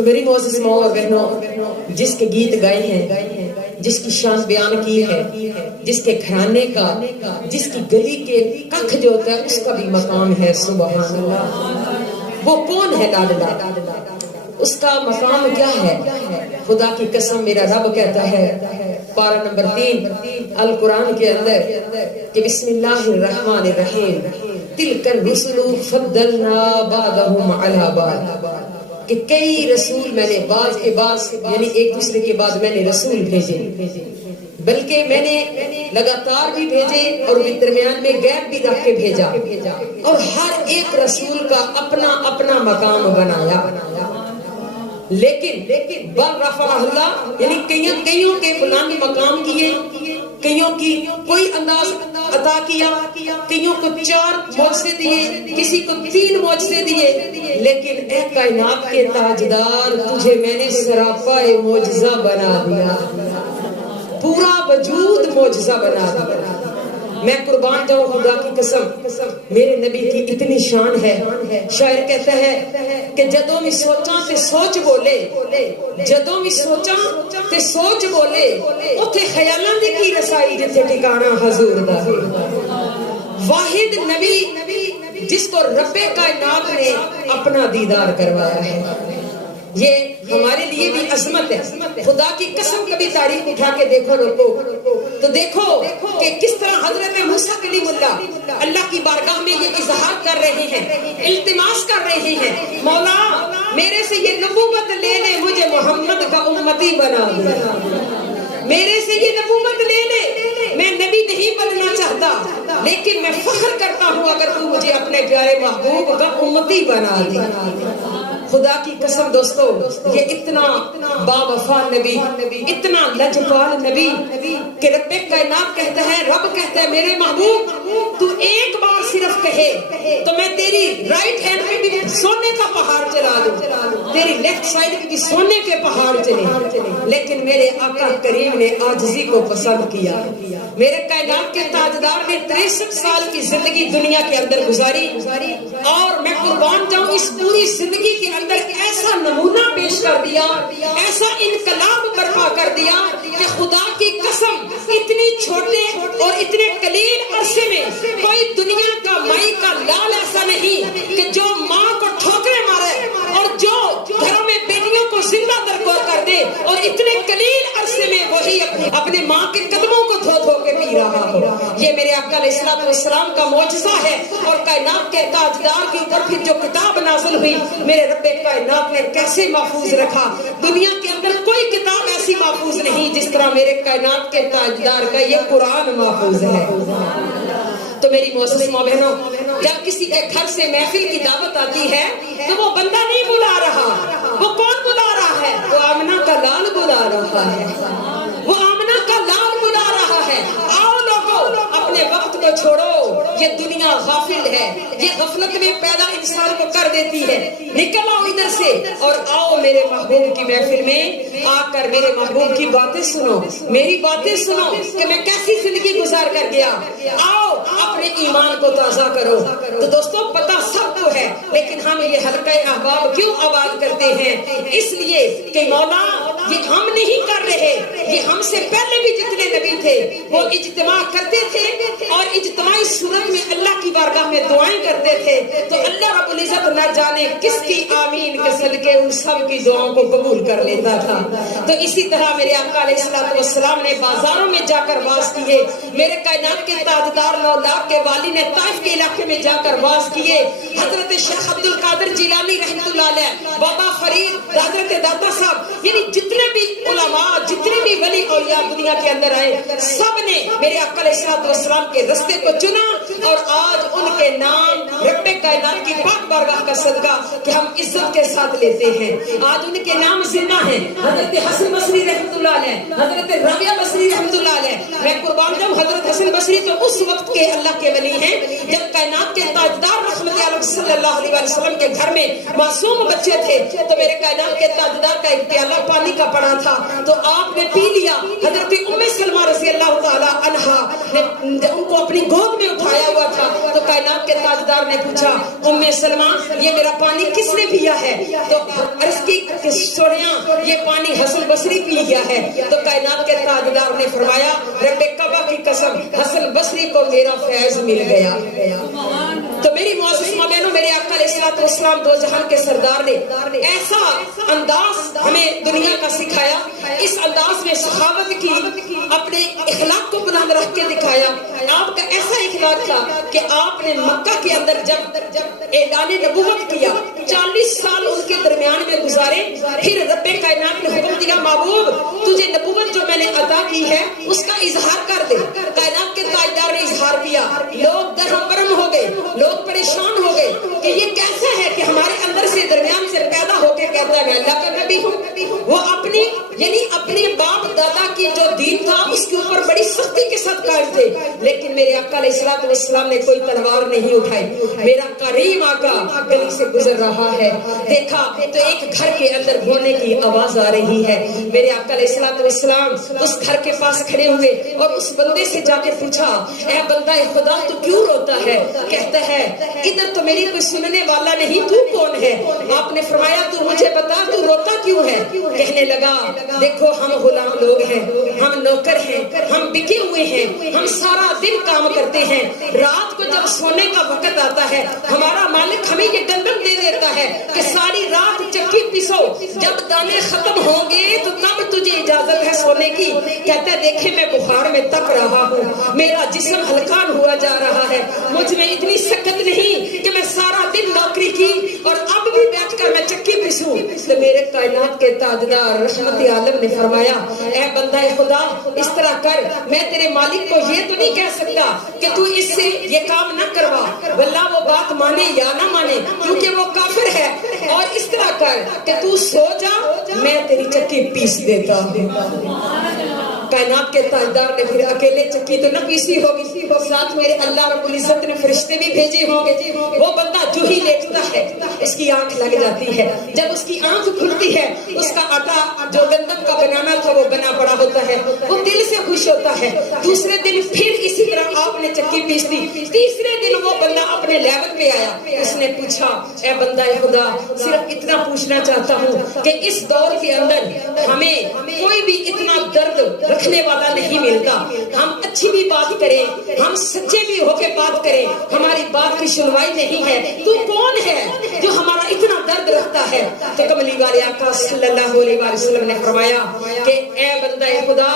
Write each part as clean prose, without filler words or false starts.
تو میری معزز ماں اور بہنوں، جس کے گیت گائے ہیں، جس کی شان بیان کی ہے، جس کے گھرانے کا، جس کی گلی کے ککھ جو ہوتا ہے اس کا بھی مقام ہے، سبحان اللہ۔ وہ کون ہے لاڈلا؟ اس کا مقام کیا ہے؟ خدا کی قسم میرا رب کہتا ہے پارہ نمبر 3 القرآن کے اندر کہ بسم اللہ الرحمن الرحیم تلک الرسل فضلنا بعضهم علی بعض، کہ کئی رسول میں نے بعض کے بعض یعنی ایک دوسرے کے بعد میں نے رسول بھیجے، بلکہ میں نے لگاتار بھی بھیجے اور درمیان میں گیپ بھی رکھ کے بھیجا، اور ہر ایک رسول کا اپنا اپنا مقام بنایا۔ لیکن بل رفع اللہ، یعنی کئیوں کے بلند مقام کیے، کئیوں کی کوئی انداز عطا کیا، کئیوں کو 4 معجزے دیے، کسی کو 3 معجزے دیے، لیکن اے کائنات کے تاجدار تجھے میں نے سراپا معجزہ بنا دیا، پورا وجود معجزہ بنا دیا۔ میں قربان جاؤں خدا کی قسم، میرے نبی کی اتنی شان ہے۔ شاعر کہتا ہے کہ جدوں میں سوچاں تے سوچ بولے، جدوں میں سوچاں تے سوچ بولے، اوتھے خیالاں دی کی رسائی جتھے ٹھکانا حضور دا۔ واحد نبی جس کو رب کائنات نے اپنا دیدار کروایا ہے، یہ ہمارے لیے بھی عظمت ہے۔ خدا کی قسم کبھی تاریخ اٹھا کے دیکھو لوگوں تو دیکھو کہ کس طرح حضرت موسیٰ کلیم اللہ کی بارگاہ میں یہ اظہار کر رہے ہیں، التماس کر رہے ہیں، مولا میرے سے یہ نبوت لے لے، مجھے محمد کا امتی بنا دے، میرے سے یہ نبوت لے لے، میں نبی نہیں بننا چاہتا لیکن میں فخر کرتا ہوں اگر تو مجھے اپنے پیارے محبوب کا امتی بنا دے۔ خدا کی قسم دوستو، یہ اتنا باوفا نبی، اتنا لجپال نبی کہ رب کائنات کہتا ہے، رب کہتا ہے میرے محبوب تو ایک بار صرف کہے تو میں تیری رائٹ ہینڈ پہ بھی سونے کا پہاڑ چلا دوں، تیری لیفٹ سائڈ پہ بھی سونے کے پہاڑ چلے، لیکن میرے آقا کریم نے عاجزی کو پسند کیا۔ میرے کائنات کے تاجدار نے 63 سال کی زندگی دنیا کے اندر گزاری، اور میں قربان جاؤں اس پوری زندگی کے اندر ایسا نمونہ پیش کر دیا، ایسا انقلاب برپا کر دیا کہ خدا کی قسم اتنی چھوٹے اور اتنے قلیل عرصے میں کوئی دنیا کا مائی کا لال ایسا نہیں کہ جو ماں کو ٹھوکریں مارے اور جو گھروں میں بیٹیوں کو زندہ درگور کر دے، اور اتنے قلیل عرصے میں وہی اپنے ماں کے قدموں کو دھو دھو کے پی رہا ہو۔ یہ میرے آقا علیہ السلام کا معجزہ ہے، اور کائنات کے تاجدار کے اوپر پھر جو کتاب نازل ہوئی میرے رب کائنات نے کیسے محفوظ رکھا۔ دنیا کے اندر کوئی کتاب ایسی محفوظ نہیں جس طرح میرے کائنات کے تاجدار کا یہ قرآن محفوظ ہے۔ تو میری معزز ماں بہنوں، جب کسی کے گھر سے محفل کی دعوت آتی ہے تو وہ بندہ نہیں بلا رہا، وہ کون بلا رہا ہے؟ وہ آمنہ کا لال بلا رہا ہے، وہ آمنہ کا لال بلا رہا ہے۔ آؤ لوگوں، اپنے وقت کو چھوڑو، یہ دنیا غافل ہے، یہ غفلت میں پیدا انسان کو کر دیتی ہے، نکل آؤ ادھر سے اور آؤ میرے محبوب کی محفل میں آ کر میرے محبوب کی باتیں سنو، میری باتیں سنو کہ میں کیسی زندگی گزار کر گیا، آؤ اپنے ایمان کو تازہ کرو۔ تو دوستوں پتہ سب کو ہے، لیکن ہم یہ حلقہ احباب کیوں آباد کرتے ہیں؟ اس لیے کہ مولا یہ ہم نہیں کر رہے، یہ ہم سے پہلے بھی جتنے نبی تھے وہ اجتماع کرتے تھے اور اجتماعی صورت میں اللہ کی بارگاہ میں دعائیں کرتے تھے، تو اللہ رب العزت نہ جانے کس کی آمین کے صدقے ان سب کی دعاؤں کو قبول کر لیتا تھا۔ تو اسی طرح میرے آقا علیہ السلام نے بازاروں میں جا کر واز کیے، میرے کائنات کے تاجدار 9 لاکھ کے والی نے طائف کے علاقے میں جا کر واز کیے، حضرت شیخ عبد القادر جیلانی رحمۃ اللہ علیہ، بابا فرید، حضرت داتا صاحب، یعنی جتنے بھی علماء، جتنے بھی ولی اولیاء دنیا کے اندر آئے، سب نے میرے آقا علیہ السلام کے رستے کو چنا، اور آج ان کے نام رب کائنات کی پاک بارگاہ کا صدقہ کہ ہم عزت کے ساتھ لیتے ہیں، آج ان کے نام زندہ ہیں۔ حضرت حسن بصری رحمۃ اللہ علیہ، حضرت رابعہ بصری رحمۃ اللہ علیہ، میں قربان جاؤں حضرت حسن بصری تو اس وقت کے اللہ کے ولی ہیں جب کائنات کے تاجدار رحمت عالم صلی اللہ علیہ وسلم کے گھر میں معصوم بچے تھے، تو میرے کائنات کے تاجدار کا ایک پیالہ پانی کا پڑا تھا تو آپ نے پی لیا، حضرت ام سلمہ رضی اللہ تعالی عنہا نے ان کو اپنی گود میں اٹھایا ہوا تھا تو کائنات کے تاجدار نے پوچھا ام سلمہ یہ میرا پانی کس نے پیا ہے؟ تو عرض کی سوڑیاں یہ پانی حسن بصری پی گیا ہے۔ تو کائنات کے تاجدار نے فرمایا رب کعبہ کی قسم حسن بصری کو میرا فیض مل گیا۔ تو میری معزز ماں بہنوں، میرے آقا علیہ الصلوۃ والسلام دو جہان کے سردار نے ایسا انداز ہمیں دنیا کا سکھایا، اس انداز میں سخاوت کی، اپنے اخلاق کو بلند رکھ کے دکھایا۔ آپ کا ایسا اخلاق تھا کہ آپ نے مکہ کے اندر جب اعلان نبوت کیا 40 سال ان کے درمیان میں گزارے، پھر رب کائنات نے حکم دیا محبوب تجھے نبوت جو میں نے عطا کی ہے اس کا اظہار کر دے۔ کائنات کے تاجدار نے اظہار کیا، لوگ درہم برہم ہو گئے، لوگ پریشان ہو گئے کہ یہ کیسا ہے کہ ہمارے اندر سے درمیان سے پیدا ہو کے کہتا ہے میں اللہ کا نبی ہوں۔ وہ اپنی یعنی اپنے باپ دادا کی جو دین تھا اس کے اوپر بڑی سختی کے ساتھ قائم تھے، لیکن میرے آقا علیہ الصلوۃ والسلام نے کوئی تلوار نہیں اٹھائی۔ میرا کریم آقا گلی سے گزر رہا ہے، دیکھا تو ایک گھر کے اندر بولنے کی آواز آ رہی ہے۔ میرے آقا علیہ الصلوۃ والسلام اس گھر کے پاس کھڑے ہوئے اور اس بندے سے جا کے پوچھا اے بندہ خدا تو کیوں روتا ہے؟ کہتا ہے ادھر تو میری کوئی سننے والا نہیں، تو کون ہے؟ آپ نے فرمایا تو مجھے بتا تو روتا کیوں ہے؟ کہنے لگا دیکھو ہم غلام لوگ ہیں، ہم نوکر ہیں، ہم بکے ہوئے ہیں، ہم سارا دن کام کرتے ہیں، رات کو جب سونے کا وقت آتا ہے ہمارا مالک ہمیں یہ گندم دے دیتا ہے کہ ساری رات چکی پیسو، جب دانے ختم ہوں گے تو تب تجھے اجازت ہے سونے کی۔ کہتا ہے دیکھیں میں بخار میں تپ رہا ہوں، میرا جسم ہلکان ہوا جا رہا ہے، مجھ میں اتنی سکت نہیں کہ میں سارا دن نوکری کی اور اب بھی بیٹھ کر میں چکی پیسوں۔ تو میرے کائنات کے تاجدار رحمت عالم نے فرمایا اے بندہ خدا اس طرح کر، میں تیرے مالک کو یہ تو نہیں کہہ سکتا کہ تو اس سے یہ کام نہ کروا، واللہ وہ بات مانے یا نہ مانے کیونکہ وہ کافر ہے، اور اس طرح کر کہ تو سو جا میں تیری چکی پیس دیتا ہوں۔ کائنات کے تاجدار نے پھر اکیلے چکی تو نہ پیسی ہوگی، ساتھ میرے اللہ رب العزت نے فرشتے بھی بھیجے ہوں گے۔ وہ بندہ جو ہی لیٹتا ہے اس کی آنکھ لگ جاتی ہے، جب اس کی آنکھ کھلتی ہے اس کا آٹا جو گندم کا بنانا تھا وہ بنا پڑا ہوتا ہے، وہ دل سے خوش ہوتا ہے۔ دوسرے دن پھر اسی طرح آپ نے چکی پیس دی، تیسرے دن وہ بندہ اپنے لیول پہ آیا، اس نے پوچھا اے بندہ خدا صرف اتنا پوچھنا چاہتا ہوں کہ اس دور کے اندر ہمیں کوئی بھی اتنا درد رکھنے والا نہیں ملتا، ہم اچھی بھی بات کریں، ہم سچے بھی ہو کے بات کریں، ہماری بات کی سنوائی نہیں ہے، تو کون ہے جو ہمارا اتنا درد رکھتا ہے؟ تو کملی والے آقا صلی اللہ علیہ وسلم نے فرمایا کہ اے بندہ خدا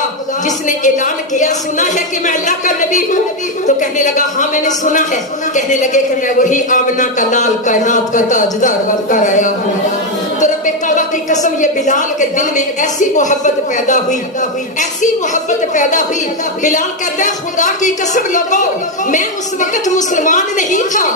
جس نے اعلان کیا سنا ہے کہ میں اللہ کا نبی ہوں؟ تو کہنے لگا ہاں میں نے سنا ہے۔ کہنے لگے کہ میں وہی آمنہ کا لال کائنات کا تاجدار بن کر آیا ہوں۔ تو رب کعبہ کی قسم یہ بلال کے دل میں ایسی محبت پیدا ہوئی، ایسی محبت پیدا ہوئی، بلال کہتا ہے خدا کی قسم لوگو میں اس وقت مسلمان نہیں تھا،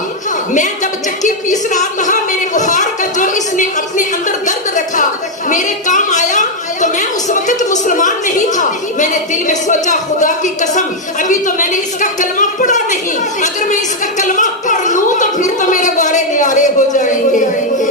میں جب چکی پیس رہا تھا میرے بخار کا جو اس نے اپنے اندر درد رکھا میرے کام آیا، تو میں اس وقت مسلمان نہیں تھا۔ میں نے دل میں سوچا خدا کی قسم ابھی تو میں نے اس کا کلمہ پڑھا نہیں، اگر میں اس کا کلمہ پڑھ لوں تو پھر تو میرے بارے نیارے ہو جائیں گے۔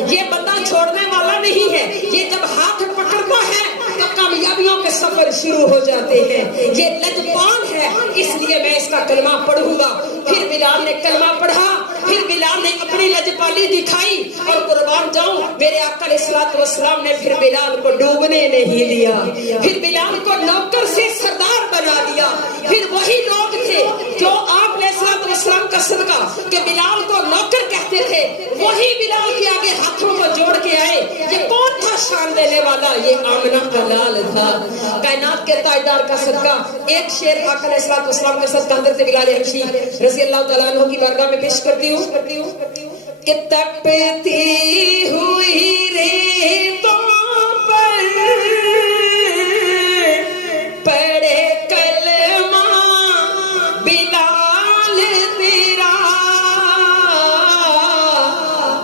یہ بندہ چھوڑنے والا نہیں ہے، یہ جب ہاتھ پکڑتا ہے تو کامیابیوں کے سفر شروع ہو جاتے ہیں، یہ لجپال ہے اس لیے میں اس کا کلمہ پڑھوں گا۔ پھر بلال نے کلمہ پڑھا، پھر بلال نے اپنی لجپالی دکھائی، اور قربان جاؤں میرے آقا علیہ الصلوۃ والسلام نے پھر بلال کو ڈوبنے نہیں دیا، پھر بلال کو نوکر سے سردار بنا دیا۔ پھر وہی لوگ تھے جو آپ علیہ الصلوۃ والسلام کا صدقہ کہ بلال کو نوکر کہتے تھے، وہی بلال کے آگے ہاتھوں کو جوڑ کے آئے۔ یہ کون تھا شان دینے والا؟ یہ آمنہ کا لال تھا۔ کائنات کے تاجدار کا صدقہ ایک شعر آقا علیہ الصلوۃ والسلام کے صدقہ حضرت بلال حبشی رضی اللہ تعالیٰ عنہ کی بارگاہ میں پیش کرتی ہوں کہ تپتی ہوئی ریتوں پر پڑے کلمہ بلال تیرا،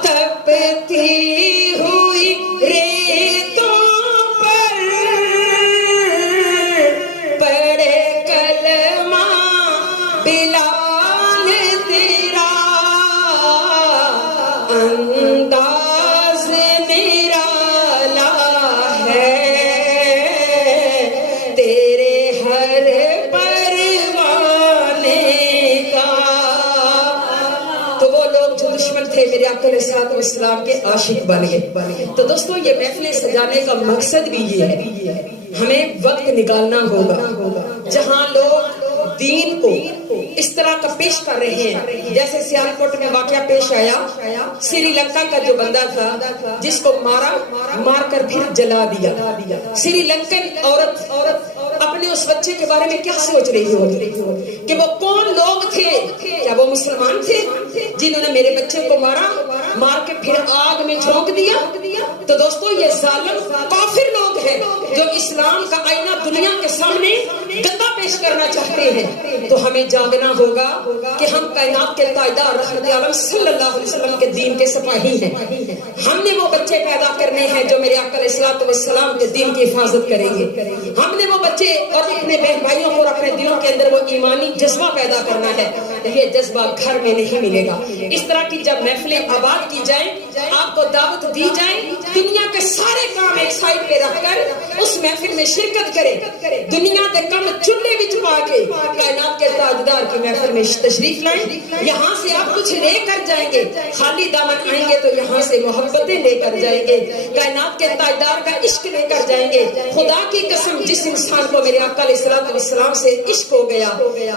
تپتی ہوئی ریتوں پر پڑے کلمہ بلال تیرا، انداز میرا والسلام کے عاشق بن گئے. تو دوستو یہ محفلیں سجانے کا مقصد بھی یہ ہے, ہمیں وقت نکالنا ہوگا جہاں لوگ دین کو اس طرح کا پیش کر رہے ہیں جیسے سیالکوٹ میں واقعہ پیش آیا, سری لنکا کا جو بندہ تھا جس کو مار کر پھر جلا دیا. سری لنکن عورت اپنے اس بچے کے بارے میں کیا سوچ رہی ہوگی کہ وہ کون لوگ تھے, کیا وہ مسلمان تھے جنہوں نے میرے بچے کو مار کے پھر آگ میں جھونک دیا. تو دوستو یہ ظالم کافر لوگ ہیں جو اسلام کا آئینہ دنیا کے سامنے گندا پیش کرنا چاہتے ہیں. تو ہمیں جاگنا ہوگا کہ ہم کائنات کے تاجدار رحمت عالم صلی اللہ علیہ وسلم کے دین کے سپاہی ہیں. ہم نے وہ بچے پیدا کرنے ہیں جو میرے آقا علیہ السلام کے دین کی حفاظت کریں گے. ہم نے وہ بچے اور اپنے بہن بھائیوں کو اپنے دلوں کے اندر وہ ایمانی جذبہ پیدا کرنا ہے. یہ جذبہ گھر میں نہیں ملے گا. اس طرح کی جب محفلیں آباد کی جائیں, آپ کو دعوت دی جائے, دنیا کے سارے کام ایک سائڈ پہ رکھ کر اس محفل میں شرکت کرے, دنیا کے کم چولہے وچ پا کے کائنات کے تاجدار کی محفل میں تشریف لائیں. یہاں سے آپ کچھ لے کر جائیں گے, خالی دامن آئیں گے تو یہاں سے محبتیں لے کر جائیں گے, کائنات کے تاجدار کا عشق لے کر جائیں گے. خدا کی قسم جس انسان کو میرے آقا علیہ السلام سے عشق ہو گیا,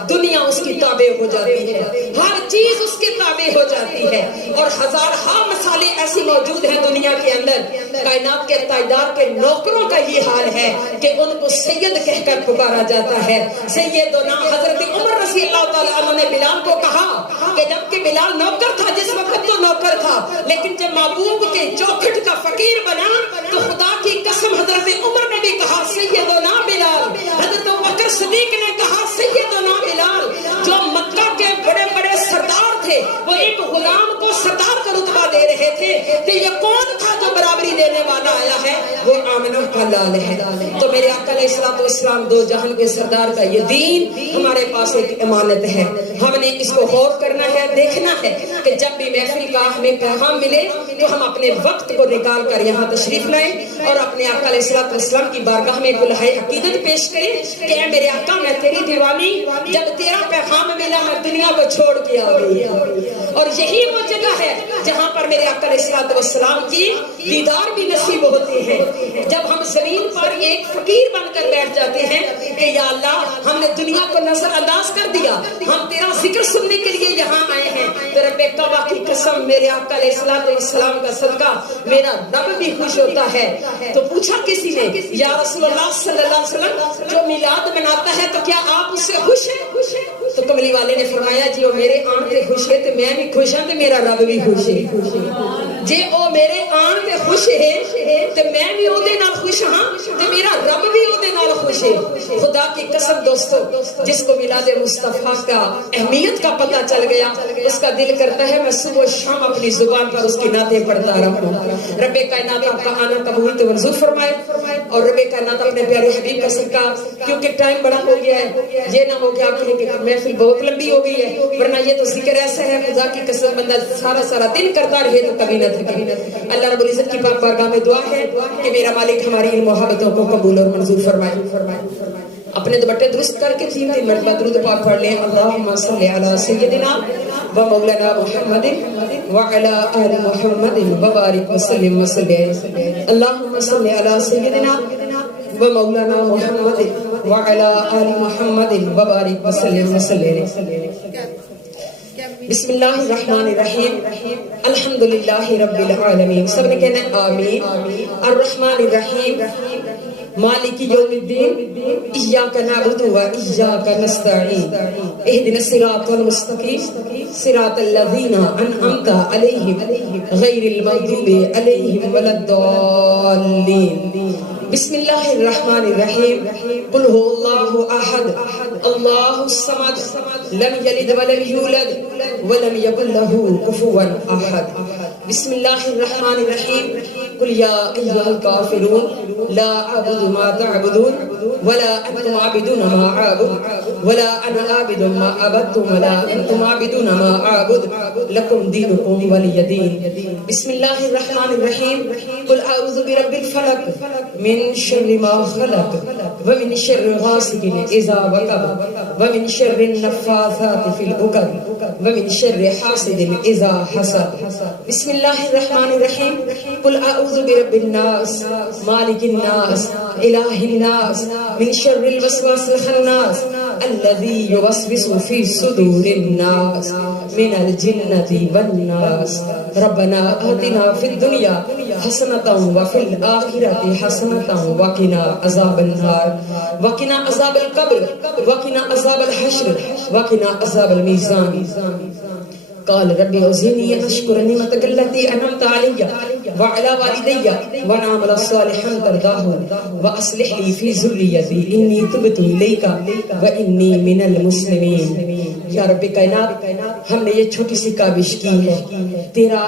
دنیا اس کی تابع ہو جاتی ہے, ہر چیز اس کے تابع ہو جاتی ہے. اور ہزارہا مسالے ایسی موجود ہیں دنیا کے اندر. کائنات کے تاجدار کے نوکروں کا یہ حال ہے کہ ان کو سید کہہ کر پکارا جاتا ہے. سیدنا حضرت عمر رضی اللہ تعالیٰ عنہ نے بلال کو کہا کہ جب کہ بلال نوکر تھا, جس وقت تو نوکر تھا, لیکن جب محبوب کے چوکھٹ کا فقیر بنا تو خدا کی قسم حضرت عمر نے بھی کہا سیدنا بلال. حضرت بکر صدیق نے کہا سیدنا بلال. جو مکہ کے بڑے بڑے سردار تھے وہ ایک غلام کو سردار کا رتبہ دے رہے تھے کہ یہ کون تھا جو برابری دینے والا آیا ہے, وہ آمنہ کا لال ہے. تو میرے آقا علیہ السلام دو جہان کے سردار کا یہ دین ہمارے پاس ایک امانت ہے. ہم نے اس کو غور کرنا ہے, دیکھنا ہے کہ جب بھی محفل کا ہمیں پیغام ملے تو ہم اپنے وقت کو نکال کر یہاں تشریف لائیں اور اپنے آقا علیہ السلام کی بارگاہ میں گلہائے عقیدت پیش کریں کہ اے میرے آقا میں تیری دیوانی, جب تیرا پیغام ملا میں دنیا کو چھوڑ کے آ گئی. اور یہی وہ جگہ ہے جہاں پر میرے آقا علیہ السلام کی دیدار بھی نصیب ہوتے ہیں. جب ہم زمین پر ایک فقیر بن کر بیٹھ جاتے ہیں کہ یا اللہ ہم نے دنیا کو نظر انداز کر دیا, ہم تیرا ذکر سننے کے لیے یہاں آئے ہیں, تو رب کعبہ کی قسم میرے آقا علیہ السلام کا صدقہ میرا رب بھی خوش ہوتا ہے. تو پوچھا کسی نے یا رسول اللہ صلی اللہ علیہ وسلم جو میلاد مناتا ہے تو کیا آپ اس سے خوش ہیں؟ تو کملی والے نے فرمایا جی وہ میرے آن تے خوش ہے تو میں بھی خوش ہوں, تو میرا رب بھی خوش ہے. جی وہ میرے آن تے خوش ہے تو میں بھی او دے نال خوش ہاں, تو میرا رب بھی او دے نال خوش ہے. خدا کی قسم دوستو, جس کو میلاد مصطفیٰ کا اہمیت کا پتہ چل گیا اس کا دل کرتا ہے میں صبح و شام اپنی زبان پر اس کی نعتیں پڑھتا رہوں. رب کائنات آپ کا آنا قبول تو منظور فرمائے, اور رب کائنات اپنے پیارے حبیب کا صدقہ, کیونکہ ٹائم بڑا ہو گیا ہے, یہ نہ ہو گیا کہ محفل بہت لمبی ہو گئی ہے, ورنہ یہ تو ذکر ایسا ہے خدا کی قسم بندہ سارا دن کرتا رہے تو کبھی نہ تھکے. اللہ رب العزت کی پاک بارگاہ میں دعا ہے کہ میرا مالک ہماری ان محبتوں کو قبول اور منظور فرمائے. اپنے دوپٹے درست کر کے 3 مرتبہ درود پاک پڑھ لیں. اللہم صلی علی سیدنا و مولانا محمد وعلی آل محمد وبارک وسلم وسلم. اللہم صلی علی سیدنا و مولانا محمد وعلی آل محمد وبارک وسلم وسلم. بسم اللہ الرحمن الرحیم. الحمدللہ رب العالمین. سب نے کہنا ہے آمین. الرحمن الرحیم مالک یوم الدین ایاک نعبد و ایاک نستعین اہدنا الصراط المستقیم صراط الذین انعمت علیہم غیر المغضوب علیہم ولا الضالین. بسم اللہ الرحمن الرحیم. قل هو اللہ احد اللہ الصمد لم یلد ولم یولد ولم یکن له کفوا احد. بسم اللہ الرحمن الرحیم. قل یا ایھا الکافرون لا اعبد ما تعبدون ولا انتم عابدون ما اعبد ولا انا عابد ما عبدتم ولا انتم عابدون ما اعبد لكم دينكم ولي دين. بسم الله الرحمن الرحيم. قل اعوذ برب الفلق من شر ما خلق ومن شر غاسق اذا وقب ومن شر النفاثات في العقد ومن شر حاسد اذا حسد. بسم الله الرحمن الرحيم. قل اعوذ برب الناس مالك الناس اله الناس من شر الوسواس الخناس الذي يوسوس في صدور الناس من الجنة والناس. ربنا آتنا في الدنيا حسنة وفي الآخرة حسنة وقنا عذاب النار وقنا عذاب القبر وقنا عذاب الحشر وقنا عذاب الميزان. قال ربي أوزعني أن أشكر نعمتك التي أنعمت علي وعلى والدي وأن أعمل صالحا ترضاه وأصلح لي في ذريتي إني تبت إليك وإني من المسلمين. یا رب کائنات، ہم نے یہ چھوٹی سی کاوش کی ہے، تیرا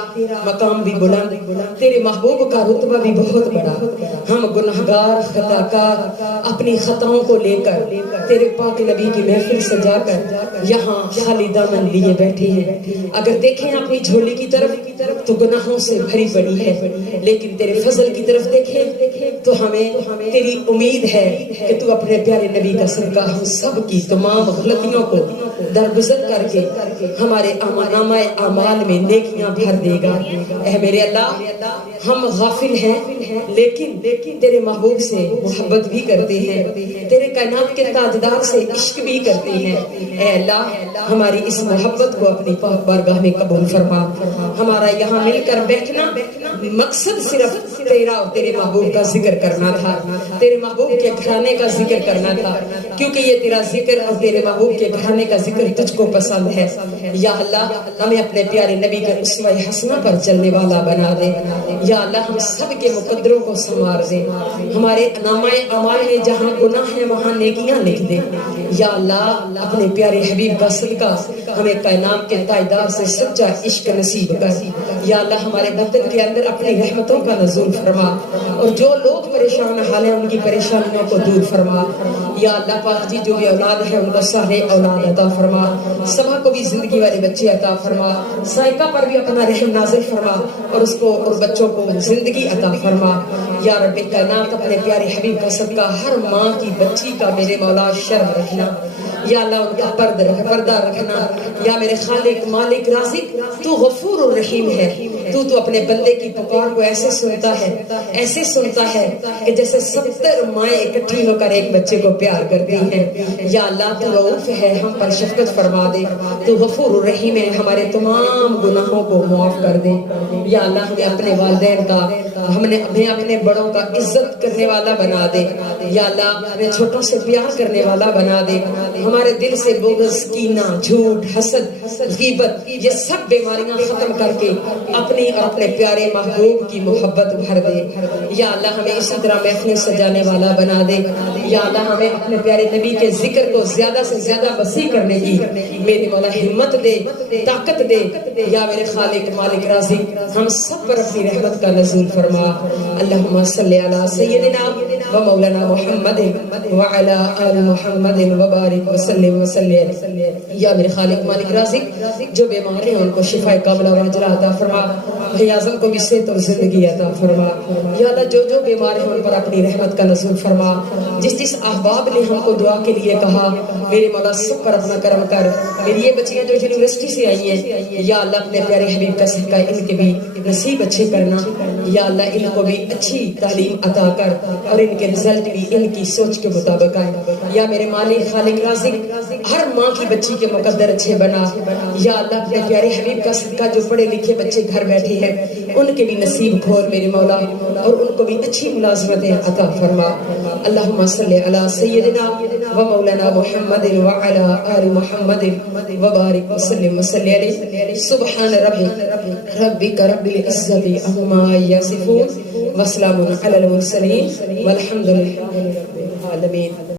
مقام بھی بلند، تیرے محبوب کا رتبہ بھی بہت بڑا. ہم گنہگار خطاکار اپنی خطاؤں کو لے کر تیرے پاک نبی کی محفل سجا کر یہاں خالی دامن لیے بیٹھے ہیں. اگر دیکھیں اپنی جھولی کی طرف تو گناہوں سے بھری پڑی ہے، لیکن تیرے فضل کی طرف دیکھیں تو ہمیں تیری امید ہے کہ تو اپنے پیارے نبی کا صدقہ ہم سب کی تمام غلطیوں کو درگزر کر کے ہمارے نامہ اعمال میں نیکیاں بھر دے گا. اے میرے اللہ، ہم غافل ہیں لیکن تیرے محبوب سے محبت بھی کرتے ہیں، تیرے کائنات کے تاجدار سے عشق بھی کرتے ہیں. اے اللہ، ہماری اس محبت کو اپنی پاک بارگاہ میں قبول فرما. ہمارا یہاں مل کر بیٹھنا مقصد صرف تیرا اور تیرے محبوب کا ذکر کرنا تھا، تیرے محبوب کے گھرانے کا ذکر کرنا تھا، کیونکہ یہ تیرا ذکر اور تیرے محبوب کے گھرانے کا ذکر تجھ کو پسند ہے. یا اللہ، ہمیں اپنے پیارے نبی کے اسوہ حسنہ پر چلنے والا بنا دے. یا اللہ، ہم سب کے مقدروں کو سنوار دے. ہمارے نامہ اعمال میں جہاں گناہ ہیں وہاں نیکیاں لکھ دے. یا اللہ، اپنے پیارے حبیب کا صدقہ ہمیں کائنات کے تاجدار سے سچا عشق نصیب کر. یا اللہ، ہمارے بدن کے اندر اپنی رحمتوں کا نزول فرما، اور جو لوگ پریشان حال ہیں ان کی پریشانیوں کو دور فرما. یا اللہ پاک جی، جو بھی اولاد ہے ان کو سارے اولاد عطا فرما. سبا کو بھی زندگی والے بچے عطا فرما. سائقہ پر بھی اپنا رحم نازل فرما اور اس کو اور بچوں کو زندگی عطا فرما. یا رب کائنات، اپنے پیارے حبیب کا صدقہ ہر ماں کی بچی کا میرے مولا شرم رکھنا. یا اللہ، ان کا پردہ رکھنا. یا میرے خالق مالک رازق، تو غفور الرحیم ہے. تو اپنے بندے کی پکار کو ایسے سنتا ہے کہ جیسے 70 مائیں اکٹھی ہو کر ایک بچے کو پیار کرتی ہیں. یا اللہ، تو رؤوف ہے، ہم پر شفقت فرما دے. تو غفور الرحیم ہے، ہمارے تمام گناہوں کو معاف کر دے. یا اللہ، ہمیں اپنے والدین کا، ہمیں اپنے بڑوں کا عزت کرنے والا بنا دے. یا اللہ، ہمیں چھوٹوں سے پیار کرنے والا بنا دے. ہمارے دل سے بغض، کینہ، جھوٹ، حسد، غیبت، یہ سب بیماریاں ختم کر کے اپنی اور اپنے پیارے محبوب کی محبت بھر دے. یا اللہ، ہمیں اسی طرح محفل سجانے والا بنا دے. یا اللہ، ہمیں اپنے پیارے نبی کے ذکر کو زیادہ سے زیادہ وسیع کرنے کی میری مولا ہمت دے، طاقت دے. یا میرے خالق مالک رازق، ہم سب پر اپنی رحمت کا نزول فرما. اللہم صلی علی سیدنا و مولانا محمد وعلی آل محمد وبارک وسلم وسلم. یا میرے خالق مالک رازق، جو بیمار ہیں ان کو شفا کاملہ واجلہ عطا فرما. بھائی اعظم کو بھی صحت اور زندگی عطا فرما. یا اللہ، جو بیمار ہیں ان پر اپنی رحمت کا نزول فرما. جس احباب نے ہم کو دعا کے لیے کہا، میرے مولا سب پر اپنا کرم کر. میری یہ بچیاں جو یونیورسٹی سے آئی ہیں، یا اللہ اپنے پیارے حبیب کا صدقہ ان کے بھی نصیب اچھے کرنا. یا اللہ، ان کو بھی اچھی تعلیم عطا کر اور ان کے رزلٹ بھی ان کی سوچ کے مطابق آئے. یا میرے مالک خالق رازق، ہر ماں کی بچی کے مقدر اچھے بنا. یا اللہ، اپنے پیارے حبیب کا صدقہ جو پڑھے لکھے بچے گھر بیٹھے ہیں ان کے بھی نصیب کھول میرے مولا، اور ان کو بھی اچھی ملازمتیں عطا فرما. اللہم صلی علی سیدنا و مولانا محمد وعلی آل محمد وبارک وسلم وسلم علیہ. سبحان ربک رب العزت عما یصفون وسلام علی المرسلین والحمد للہ رب العالمین.